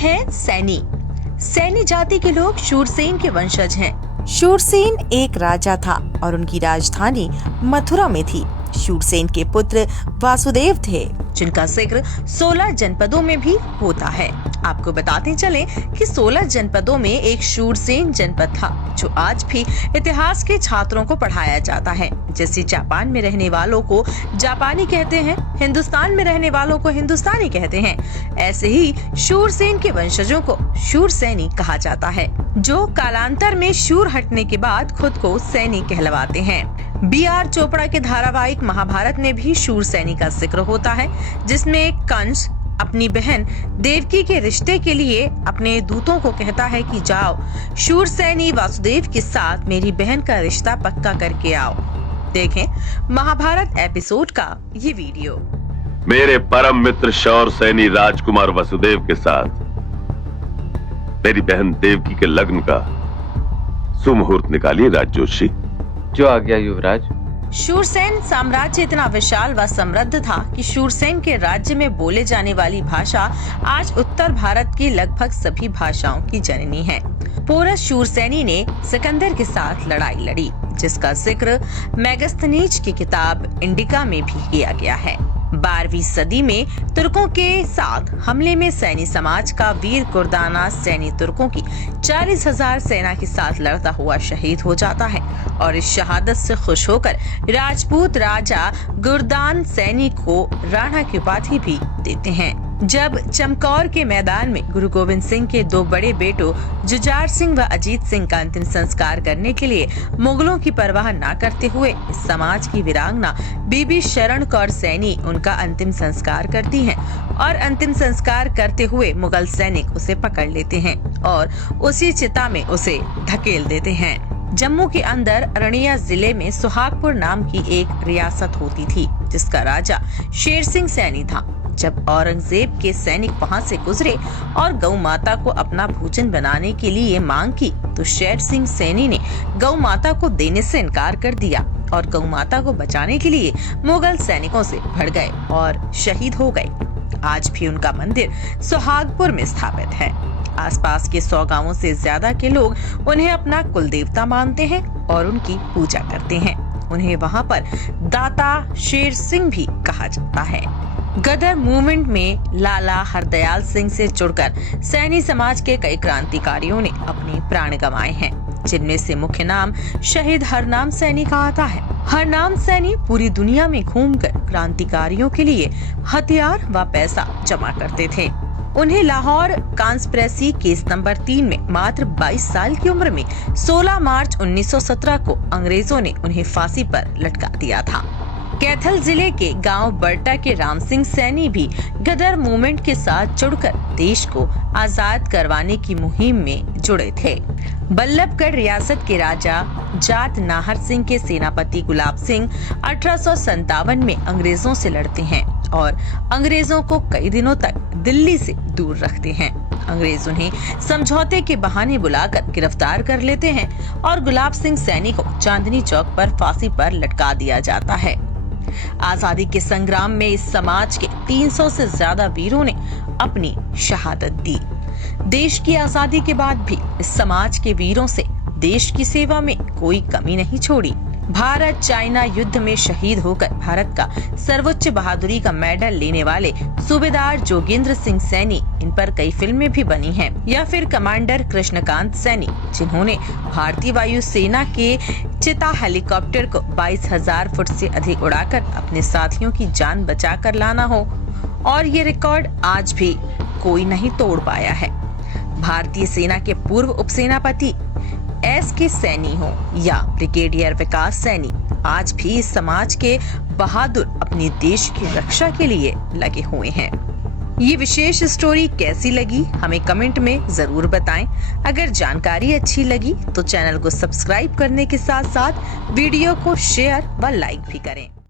है सैनी। सैनी जाति के लोग शूरसेन के वंशज हैं। शूरसेन एक राजा था और उनकी राजधानी मथुरा में थी। शूरसेन के पुत्र वासुदेव थे, जिनका जिक्र 16 जनपदों में भी होता है। आपको बताते चलें कि 16 जनपदों में एक शूरसेन जनपद था, जो आज भी इतिहास के छात्रों को पढ़ाया जाता है। जैसे जापान में रहने वालों को जापानी कहते हैं, हिंदुस्तान में रहने वालों को हिंदुस्तानी कहते हैं, ऐसे ही शूरसेन के वंशजों को शूरसैनी कहा जाता है, जो कालांतर में शूर हटने के बाद खुद को सैनी कहलवाते हैं। B.R. चोपड़ा के धारावाहिक महाभारत में भी शूरसैनी का जिक्र होता है, जिसमें कंस अपनी बहन देवकी के रिश्ते के लिए अपने दूतों को कहता है कि जाओ शूरसैनी वासुदेव के साथ मेरी बहन का रिश्ता पक्का करके आओ। देखें महाभारत एपिसोड का ये वीडियो। मेरे परम मित्र शूरसैनी राजकुमार वसुदेव के साथ मेरी बहन देवकी के लग्न का सुमुहूर्त निकालिए राजजोशी। जो आ गया युवराज। शूरसेन साम्राज्य इतना विशाल व समृद्ध था कि शूरसेन के राज्य में बोले जाने वाली भाषा आज उत्तर भारत की लगभग सभी भाषाओं की जननी है। पोरस शूरसेनी ने सिकंदर के साथ लड़ाई लड़ी, जिसका जिक्र मेगास्थनीज की किताब इंडिका में भी किया गया है। 12वीं सदी में तुर्कों के साथ हमले में सैनी समाज का वीर गुरदाना सैनी तुर्कों की 40,000 सेना के साथ लड़ता हुआ शहीद हो जाता है और इस शहादत से खुश होकर राजपूत राजा गुरदान सैनी को राणा की उपाधि भी देते हैं। जब चमकौर के मैदान में गुरु गोविंद सिंह के दो बड़े बेटों जुझार सिंह व अजीत सिंह का अंतिम संस्कार करने के लिए मुगलों की परवाह न करते हुए इस समाज की वीरांगना बीबी शरण कौर सैनी उनका अंतिम संस्कार करती हैं और अंतिम संस्कार करते हुए मुगल सैनिक उसे पकड़ लेते हैं और उसी चिता में उसे धकेल देते हैं। जम्मू के अंदर अरनिया जिले में सुहागपुर नाम की एक रियासत होती थी, जिसका राजा शेर सिंह सैनी था। जब औरंगजेब के सैनिक वहां से गुजरे और गौ माता को अपना भोजन बनाने के लिए मांग की, तो शेर सिंह सैनी ने गौ माता को देने से इनकार कर दिया और गौ माता को बचाने के लिए मुगल सैनिकों से भिड़ गए और शहीद हो गए। आज भी उनका मंदिर सुहागपुर में स्थापित है। आसपास के 100 गांवों से ज्यादा के लोग उन्हें अपना कुल देवता मानते हैं और उनकी पूजा करते हैं। उन्हें वहां पर दाता शेर सिंह भी कहा जाता है। गदर मूवमेंट में लाला हरदयाल सिंह से जुड़कर सैनी समाज के कई क्रांतिकारियों ने अपने प्राण गंवाए हैं, जिनमें से मुख्य नाम शहीद हरनाम सैनी का आता है। हरनाम सैनी पूरी दुनिया में घूमकर क्रांतिकारियों के लिए हथियार व पैसा जमा करते थे। उन्हें लाहौर कॉन्स्पिरेसी केस नंबर 3 में मात्र 22 साल की उम्र में 16 मार्च 1917 को अंग्रेजों ने उन्हें फांसी पर लटका दिया था। कैथल जिले के गांव बर्टा के राम सिंह सैनी भी गदर मूवमेंट के साथ जुड़कर देश को आजाद करवाने की मुहिम में जुड़े थे। बल्लभगढ़ रियासत के राजा जाट नाहर सिंह के सेनापति गुलाब सिंह 1857 में अंग्रेजों से लड़ते हैं और अंग्रेजों को कई दिनों तक दिल्ली से दूर रखते हैं। अंग्रेज उन्हें समझौते के बहाने बुलाकर गिरफ्तार कर लेते हैं और गुलाब सिंह सैनी को चांदनी चौक पर फांसी पर लटका दिया जाता है। आजादी के संग्राम में इस समाज के 300 से ज्यादा वीरों ने अपनी शहादत दी। देश की आजादी के बाद भी इस समाज के वीरों से देश की सेवा में कोई कमी नहीं छोड़ी। भारत चाइना युद्ध में शहीद होकर भारत का सर्वोच्च बहादुरी का मेडल लेने वाले सूबेदार जोगेंद्र सिंह सैनी, इन पर कई फिल्में भी बनी हैं, या फिर कमांडर कृष्णकांत सैनी, जिन्होंने भारतीय वायु सेना के चिता हेलीकॉप्टर को 22,000 फुट से अधिक उड़ाकर अपने साथियों की जान बचाकर लाना हो, और ये रिकॉर्ड आज भी कोई नहीं तोड़ पाया है। भारतीय सेना के पूर्व उपसेनापति S.K. सैनी हो या ब्रिगेडियर विकास सैनी, आज भी इस समाज के बहादुर अपने देश की रक्षा के लिए लगे हुए हैं। ये विशेष स्टोरी कैसी लगी हमें कमेंट में जरूर बताएं। अगर जानकारी अच्छी लगी तो चैनल को सब्सक्राइब करने के साथ साथ वीडियो को शेयर व लाइक भी करें।